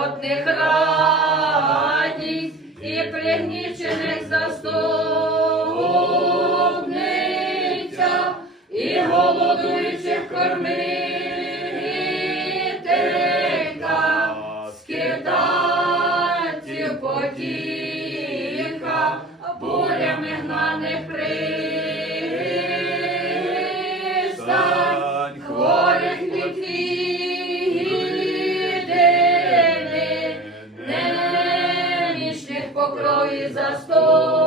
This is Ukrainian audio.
самотних радість і пригнічених заступниця, і голодуючих кормителька, скидаців потіка, бурями гнаних пристань, хворих літів. Немічних за стала.